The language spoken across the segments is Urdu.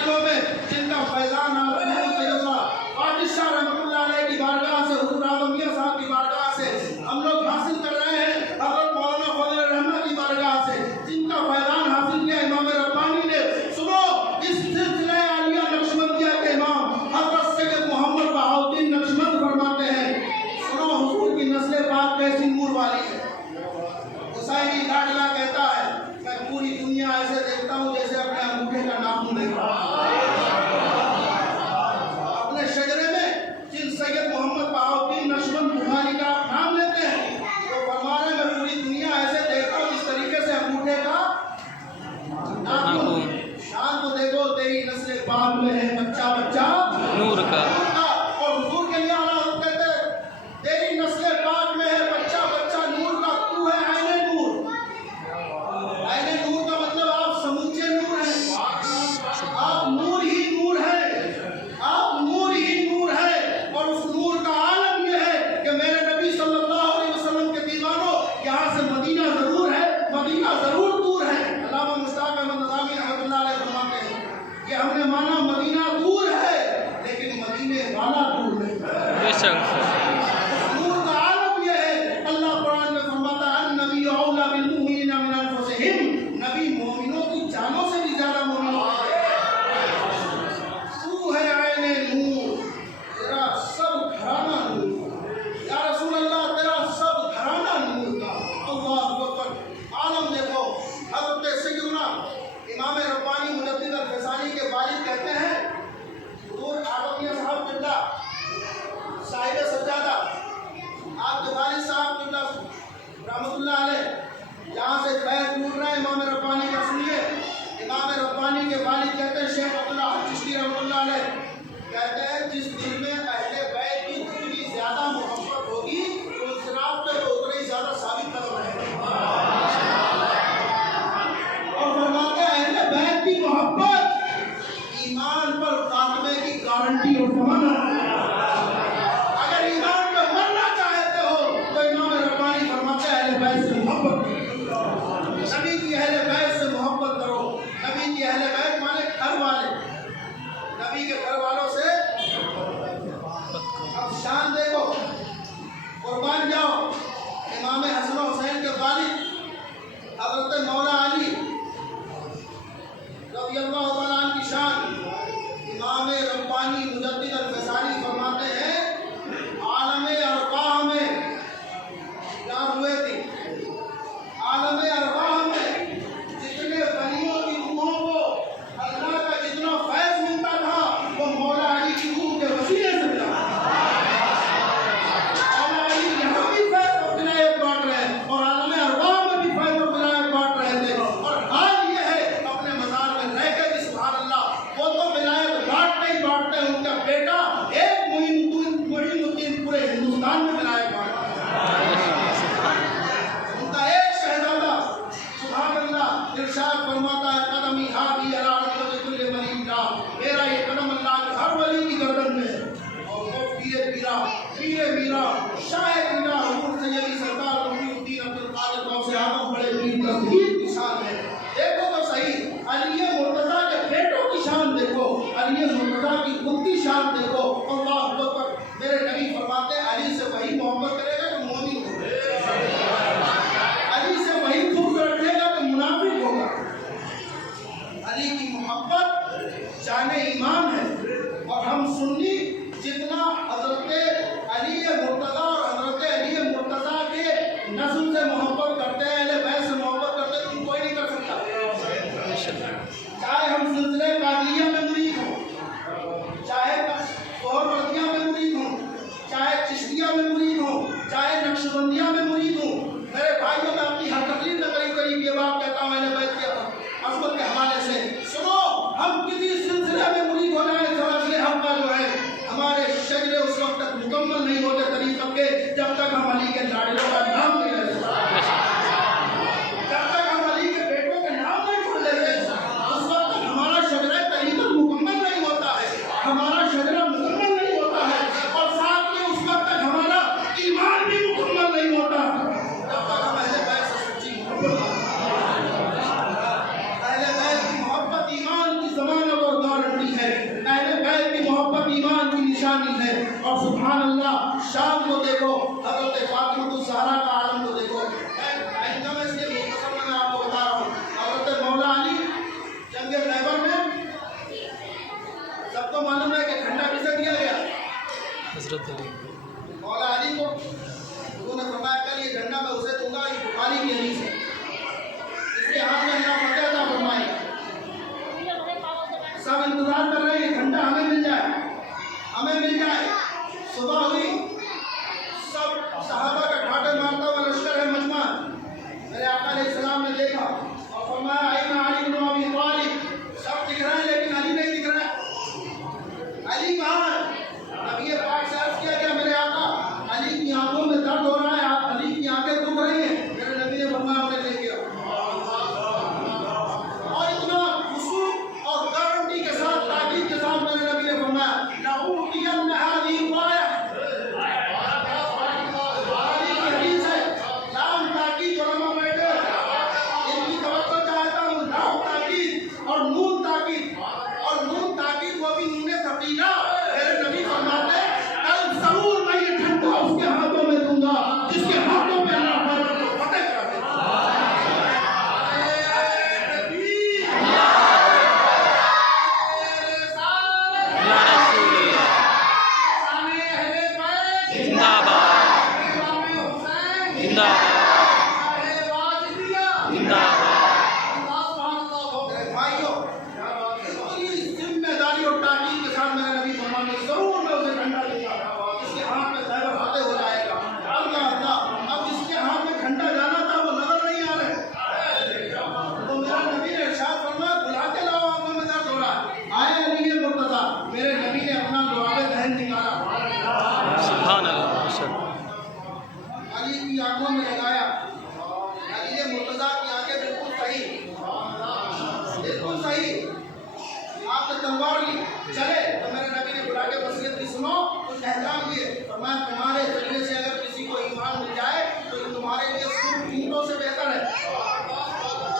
دلوں میں جن کا فیضان سیدنا قادر شاہ رحمۃ اللہ علیہ کی بارگاہ سے، حضور اعظم میاں صاحب کی بارگاہ سے ہم لوگ حاصل کر رہے ہیں، حضرت مولانا فضل الرحمن کی بارگاہ سے جن کا فیضان حاصل کیا امام ربانی نے۔ سنو، اس سلسلہ عالیہ نقشبندیہ کے امام حضرت سید محمد بہاؤالدین نقشبند فرماتے ہیں، سنو حضور کی نسل پاک کیسی نور والی ہے۔ حسینی لاڈلا کہتا ہے میں پوری دنیا ایسے دیکھتا ہوں جیسے اپنے انگوٹھے کا ناخن دیکھتا ہوں۔ اپنے شجرے میں جن سید محمد بہاؤالدین نقشبند بخاری کا نام لیتے ہیں وہ فرما رہے ہیں میں پوری دنیا ایسے دیکھتا ہوں جس طریقے سے انگوٹھے کا ناخن۔ شان تو دیکھو تیری نسل پاک میں ہے بچہ بچہ نور کا، اور حضور کے لیے اعلیٰ حضرت کہتے ہیں تیری نسل پاک میں ہے بچہ بچہ نور کا، تو ہے عین نور۔ عین نور کا مطلب آپ سموچے نور ہیں، آپ نور ہی نور ہے، آپ نور ہی نور ہے۔ اور اس نور کا عالم یہ ہے کہ میرے نبی صلی اللہ علیہ وسلم کے دیوانوں یہاں سے مدینہ ضرور ہے، مدینہ ضرور دور ہے۔ علامہ مشتاق احمد نظامی رحمۃ اللہ علیہ فرماتے ہیں کہ ہم نے مانا مدینہ دور ہے لیکن مدینے والا دور نہیں ہے۔ بے شک نور کا عالم یہ ہے۔ اللہ قرآن میں فرماتا ہے النبی اولیٰ بالمؤمنین من انفسہم، نبی مومنوں کی جانوں سے بھی زیادہ مومن ہوتا ہے۔ تو ہے عین نور، تیرا سب گھرانہ نور، یا رسول اللہ تیرا سب گھرانہ نور کا۔ اللہ اکبر۔ عالم دیکھو، حضرت سیدنا امام ربانی مجدد الفسانی کے والد کہتے ہیں حضور اعظم میاں صاحب قبلہ صاحب سجادہ آپ کے والد صاحب قبلہ رحمۃ اللہ علیہ جہاں سے فیض ٹوٹ رہا ہے امام ربانی کا سنیے۔ امام ربانی کے والد کہتے ہیں شیخ عبداللہ چشتی رحمۃ اللہ علیہ کہتے ہیں جس دل میں اہل بیت کی جتنی زیادہ محبت ہوگی تو اس رات پہ وہ اتنا ہی زیادہ ثابت قدم رہے گا۔ اور فرماتے ہیں اہل بیت کی محبت ایمان پر خاتمے کی گارنٹی اور ضمانت ہے۔ اگر ایمان پہ مرنا چاہتے ہو تو امام ربانی فرماتے ہیں اہل بیت سے محبت کرو، نبی کی اہل بیت سے محبت کرو۔ نبی کی اہل بیت مانے گھر والے، نبی کے گھر والوں سے اب شان دیکھو، قربان جاؤ۔ امام حسن و حسین کے والد حضرت مولا علی رضی اللہ تعالیٰ عنہ کی شان امام ربانی مجدد الفسانی فرماتے ہیں عالم ارواح میں کیا ہوئے تھے، عالم ارواح میں جتنے ولیوں کی روحوں کو اللہ کا جتنا فیض ملتا تھا وہ مولا علی کی روح کے وسیلے سے ملا۔ مولا علی یہاں بھی فیض اور ولایت بانٹ رہے ہیں اور عالم ارواح میں بھی فیض اور ولایت بانٹ رہے تھے۔ اور حال یہ ہے اپنے مزار میں رہ کے بھی سبحان اللہ وہ تو ولایت بانٹتے ہی بانٹتے ہیں، ان کا بیٹا ایک معین الدین پورے ہندوستان میں ولایت بانٹتا ہے، ان کا ایک شہزادہ سبحان اللہ ارشاد فرماتا ہے قدمی ہادی علی رغبت کل ولی کا، میرا یہ قدم اللہ کے ہر ولی کی گردن میں ہے۔ اور وہ پیر میرا شاہ میرا حضور سیدی سرکار مفتی الدین عبد القادر غوث اعظم بڑے پیر تصدیق کی شان ہے۔ دیکھو تو صحیح علی مرتضیٰ کے بیٹوں کی شان دیکھو، علی مرتضیٰ کی خود کی شان دیکھو۔ اللہ اکبر۔ میرے نبی فرماتے ہیں علی سے وہی محبت کرے گا کہ مومن ہوگا، علی سے وہی خوب رکھے گا کہ منافق ہوگا۔ علی کی محبت جان ایمان ہے۔ اور ہم سنی جتنا حضرت علی مرتضیٰ اور حضرت علی مرتضیٰ کے نسل سے محبت کرتے ہیں، اہل بیت سے محبت کرتے ہیں، تم کوئی نہیں کر سکتا۔ چاہے ہم سلسلے قادریہ میں مرید ہوں، چاہے سہروردیہ میں مرید ہوں، چاہے چشتیہ میں مرید ہوں، چاہے نقشبندیہ میں مرید ہوں۔ میرے بھائیوں میں اپنی ہر تقریر میں قریب قریب یہ بات کہتا ہوں اہل بیت کے عظمت کے حوالے سے، سنو ہم کسی سلسلے میں مرید حضرت علی مولا علی کو حضور نے فرمایا کل یہ جھنڈا میں اسے دوں گا، یہ بخاری کی حدیث ہے، اس کے ہاتھ میں اللہ فتح عطا فرمائے گا۔ سب انتظار کر رہے ہیں یہ جھنڈا ہمیں مل جائے، ہمیں مل جائے۔ صبح ہوئی، سب صحابہ کا ٹھاٹے مارتا ہوا لشکر ہے مجمع، میرے آقا علیہ السلام نے دیکھا اور فرمایا اين علی بن ابی طالب، سب دکھ رہے ہیں لیکن علی نہیں دکھ رہا ہے، علی کہاں ہے؟ نبی پاک سے عرض کیا کہ میرے آقا علی کی آنکھوں میں درد ہو رہا ہے، علی کی آنکھیں دکھ رہی ہیں، میرے نبی نے فرمایا انہیں لے گیا، اور اتنا خشوع اور گارنٹی کے ساتھ تاکید کے ساتھ میرے نبی نے فرمایا لأعطين هذه الراية، بخاری کی حدیث ہے، لام تاکید علماء بیٹھے ان کی توجہ چاہتا ہوں، لام تاکید اور نون تاکید، اور نون تاکید وہ بھی نون ثقیلہ، میرے نبی فرماتے ہیں کل ضرور میں یہ جھنڈا اس کے ہاتھوں میں دوں گا جس کے ہاتھوں میں اللہ تعالیٰ کو فتح کرا دے گا۔ ذمہ داری اور تاکید کے ساتھ میرے نبی فرماتے ہیں ضرور میں اسے جھنڈا دوں گا جس کے ہاتھ میں خیبر فتح ہو جائے گا۔ اللہ اللہ، اب جس کے ہاتھ میں جھنڈا جانا تھا وہ نظر نہیں آ رہے، تو میرا نبی نے ارشاد فرمایا بلا کے لاؤ، آنکھوں میں درد ہو رہا ہے، آئے علی مرتضیٰ، میرے نبی نے اپنا لعاب دہن نکالا، سبحان اللہ علی کی آنکھوں میں لگایا، علی مرتضیٰ کی آنکھیں بالکل صحیح، بالکل صحیح، آپ نے تلوار لی چلے، تو میرے نبی نے بلا کے وصیت کی سنو، کچھ احکام دیے، فرمایا تمہارے ذریعے سے اگر کسی کو ایمان مل جائے تو یہ تمہارے لیے سب اونٹوں سے بہتر ہے،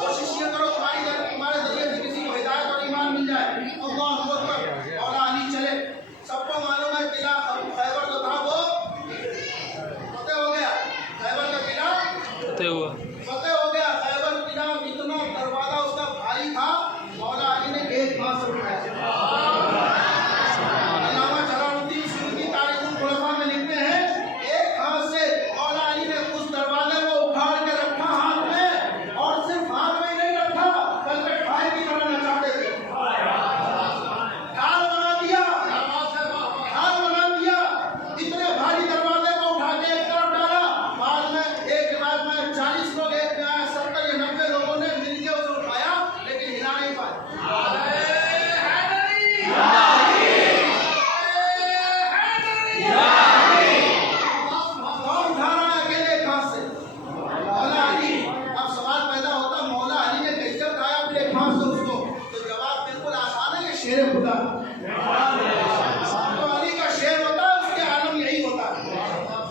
کوشش یہ کرو تمہارے ذریعے سے کسی کو ہدایت اور ایمان مل جائے۔ اللہ اکبر، مولا علی چلے، سب کو معلوم ہے قلعہ خیبر جو تھا وہ فتح ہو گیا، خیبر کا قلعہ فتح ہوا، فتح ہو گیا، خیبر قلعہ اتنا دروازہ اس کا بھاری تھا، مولا علی نے ایک ہاتھ سے اٹھایا۔ علامہ جلال الدین سیوطی تاریخ الخلفاء میں لکھتے ہیں ایک ہاتھ سے مولا علی نے اس دروازے کو اکھاڑ کے رکھا ہاتھ میں، اور صرف ہاتھ میں ہی نہیں رکھا بلکہ ٹھائے کی طرح نچاتے تھے، ڈھال بنا دیا، ڈھال بنا دیا، اتنے بھاری دروازے کو اٹھا کے ایک طرف ڈالا، بعد میں ایک روایت میں 40 لوگ، ایک 70 یا 90 لوگوں نے مل کے اسے اٹھایا لیکن ہلا نہیں پائے۔ کون اٹھا رہا ہے اکیلے ایک ہاتھ سے؟ مولا علی۔ اب سوال پیدا ہوتا مولا علی نے کیسے اٹھایا اپنے ایک ہاتھ سے اس کو؟ تو جواب بالکل آسان ہے، یہ شیر خدا، تو علی کا شیر ہوتا ہے اس کے عالم یہی ہوتا ہے،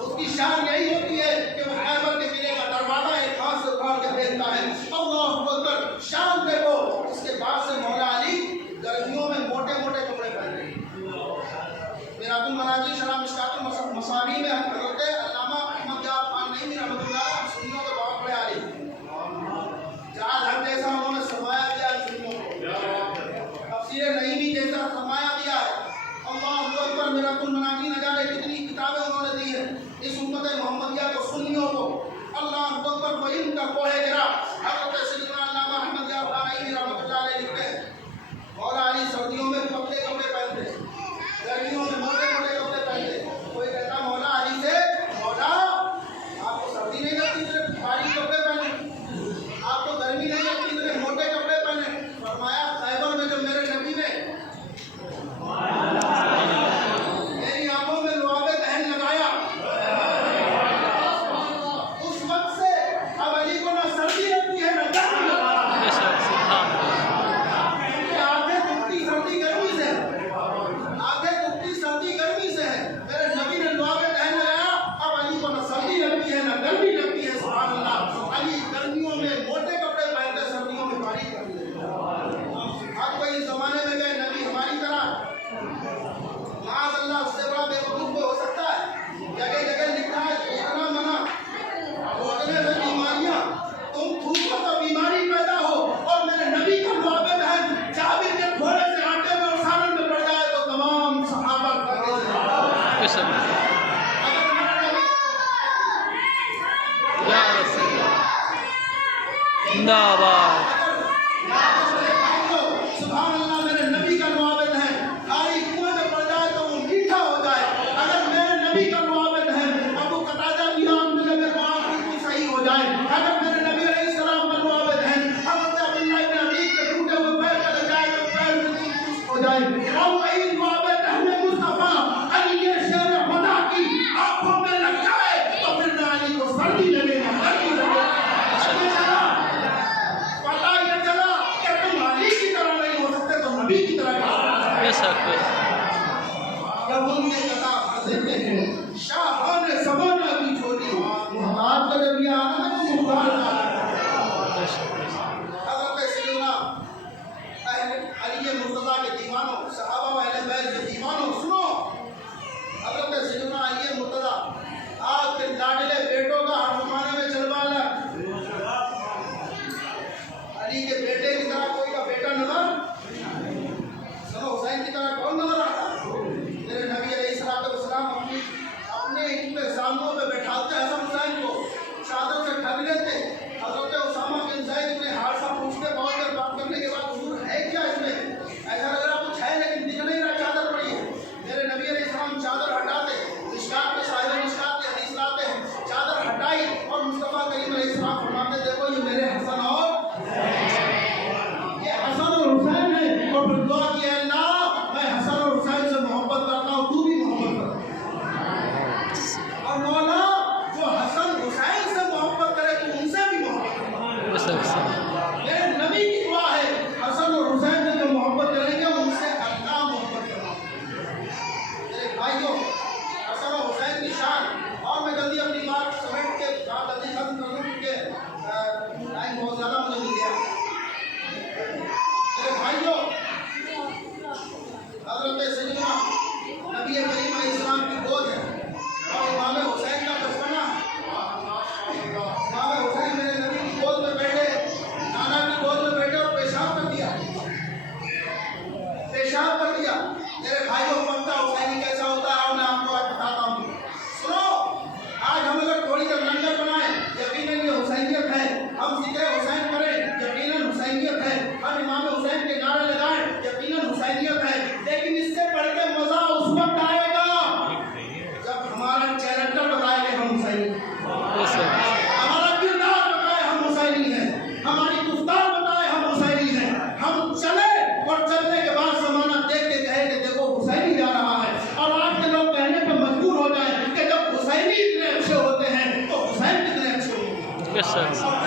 اس کی شان یہی ہوتی ہے کہ وہ خیبر کے قلعے کا دروازہ ایک ہاتھ سے اکھاڑ کے پھینکتا ہے۔ اللہ اکبر، شان دیکھو۔ اس کے بعد سے مولا علی گرمیوں میں موٹے موٹے کپڑے پہنتے ہیں۔ میرات المناجی شرح مشکات المصابیح میں حضرت علامہ احمد یار خان نعیمی رحمۃ اللہ علیہ سنیوں کے بہت بڑے عالم، جہاز حق جیسا انہوں نے سرمایہ دیا ہے سنیوں کو، تفسیر نعیمی جیسا سرمایہ دیا ہے۔ اللہ اکبر، میرات المناجی نہ جانے کتنی کتابیں انہوں نے دی ہیں اس امت محمدیہ کو، سنیوں کو۔ اللہ اکبر، وہ ان کا کوہ گرا حضرت سیدنا علامہ احمد یار خان نعیمی رحمۃ اللہ علیہ لکھتے ہیں مولا علی سردیوں میں پتلے کپڑے پہنتے، گرمیوں میں موٹے موٹے کپڑے پہنتے۔ کوئی کہتا مولا علی سے، مولا آپ کو سردی نہیں لگتی اتنے بھاری کپڑے پہنے، آپ کو گرمی نہیں لگتی اتنے موٹے کپڑے پہنے؟ فرمایا خیبر میں جب میرے نبی نے میری آنکھوں میں لعاب دہن لگایا، اس وقت سے اب علی کو نہ سردی لگتی ہے نہ گرمی ہو جائے اور وہی باب رحم مصطفیٰ علی شیر خدا کی آنکھوں میں لگ جائے تو پھر نہ علی کو سردی لگے گا گرمی لگے گا پتہ یہ چلا کہ تم علی کی طرح نہیں ہو سکتے تو نبی کی طرح بے شک جب ان کے کتاب دیتے ہیں شاہان زمانہ کی چھوٹی محتاج کا جب یہ آنا ہے تو مختار حضرت سیدنا علی مرتضیٰ کے دیوانوں صحابہ و اہل بیت کے دیوانوں سنو حضرت سیدنا علی مرتضیٰ آپ کے لاڈلے بیٹوں کا ہر زمانے میں چلوا لیا علی کے بیٹے کی طرح کوئی کا بیٹا نظر سنو حسین کی طرح کون نظر آتا میرے نبی علیہ السلام اپنے ان پہ سامنوں پہ بیٹھاتے حسن حسین کو چادر سے ڈھک لیتے حضرت اسامہ بن زید نے حادثہ پوچھتے بہت دیر بات کرنے کے بعد حضور ہے کیا اس میں ایسا لگ رہا کچھ ہے لیکن دکھ نہیں رہا چادر پڑی ہے میرے نبی علیہ السلام چادر ہٹاتے مشکات کے صاحب مشکات کے حدیث لاتے ہیں چادر ہٹائی اور مصطفیٰ کریم علیہ السلام فرماتے دیکھو یہ میرے حسن اور یہ حسن اور حسین ہے اور پھر دعا کی اللہ میں حسن اور حسین سے محبت کرتا ہوں تو بھی محبت کر اور مولا جو حسن حسین سے محبت کرے تو ان سے بھی محبت کر میرے نبی کی دعا ہے حسن اور حسین سے جو محبت کریں گے ان سے اللہ محبت کرنا میرے بھائیوں حسن اور حسین کی شان اور میں جلدی اپنی بات سمیٹ کے بات جلدی ختم کر دوں کیونکہ ٹائم بہت زیادہ مجھے مل گیا میرے بھائیوں حضرت سیدنا نبی کریم علیہ السلام کی گود ہے اور امام حسین کا بچپنا امام حسین میرے نبی کی گود میں بیٹھے نانا کی گود میں بیٹھے اور پیشاب کر دیا میرے بھائیوں پنکھا حسینی کیسا ہوتا ہے اور میں آپ کو آج بتاتا ہوں سنو آج ہم اگر تھوڑی دیر لنگر بنائیں یقیناً یہ حسینیت ہے ہم ذکر حسین کریں یقیناً حسینیت ہے ہم امام حسین کے نعرے لگائیں یقیناً حسینیت ہے لیکن اس سے بڑھ کے مزہ اس وقت آئے گا جب ہمارا کیریکٹر بتائے گا ہم حسینی ہمارا کردار بتائے ہم حسینی ہیں ہماری گفتار بتائے ہم حسینی ہیں ہم چلے اور چلنے کے بعد زمانہ دیکھ کے کہے کہ دیکھو حسینی جا رہا ہے اور آج کے لوگ کہنے پہ مجبور ہو جائیں کہ جب حسینی اتنے اچھے ہوتے ہیں تو حسین کتنے اچھے ہوتے ہیں